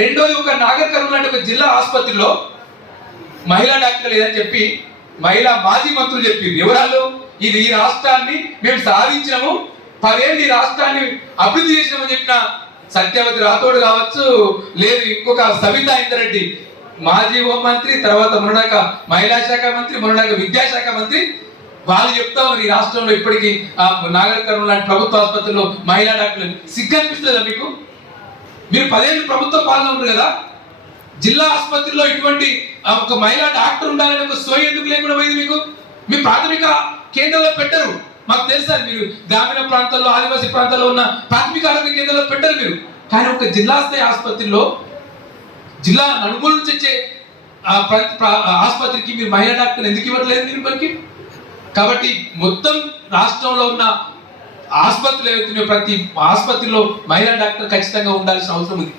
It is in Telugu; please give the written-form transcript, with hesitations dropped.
రెండోది ఒక నాగర్ కర్నూలు లాంటి ఒక జిల్లా ఆసుపత్రిలో మహిళా డాక్టర్ లేదని చెప్పి మహిళా మాజీ మంత్రులు చెప్పింది. ఎవరాళ్ళు? ఇది ఈ రాష్ట్రాన్ని మేము సాధించినాము, 10 ఏళ్ళు ఈ రాష్ట్రాన్ని అభివృద్ధి చేసినామని చెప్పిన సత్యవతి రాథోడ్ కావచ్చు, లేదు ఇంకొక సవితా ఇందరెడ్డి మాజీ హోంమంత్రి, తర్వాత మొన్నడాక మహిళా శాఖ మంత్రి, మొన్నడాక విద్యాశాఖ మంత్రి, వాళ్ళు చెప్తా ఉన్నారు ఈ రాష్ట్రంలో ఇప్పటికీ నాగర్ కర్నూలు లాంటి ప్రభుత్వ ఆసుపత్రుల్లో మహిళా డాక్టర్లు. సిగ్గు అనిపిస్తుందా మీకు? మీరు 10 ఏళ్ళు ప్రభుత్వ పాలన ఉన్నారు కదా, జిల్లా ఆసుపత్రిలో ఇటువంటి ఒక మహిళా డాక్టర్ ఉండాలని ఒక సోయి ఎందుకు లేకుండా పోయింది మీకు? మీ ప్రాథమిక కేంద్రంలో పెట్టరు, మాకు తెలుసా. మీరు గ్రామీణ ప్రాంతాల్లో ఆదివాసీ ప్రాంతాల్లో ఉన్న ప్రాథమిక ఆరోగ్య కేంద్రంలో పెట్టరు మీరు. కానీ ఒక జిల్లా స్థాయి ఆసుపత్రిలో జిల్లా నలుమూల నుంచి వచ్చే ఆసుపత్రికి మీరు మహిళా డాక్టర్ ఎందుకు ఇవ్వట్లేదు మీరు మనకి? కాబట్టి మొత్తం రాష్ట్రంలో ఉన్న ఆసుపత్రులు ఏవైతున్నాయో ప్రతి ఆసుపత్రిలో మహిళా డాక్టర్ ఖచ్చితంగా ఉండాల్సిన అవసరం ఉంది.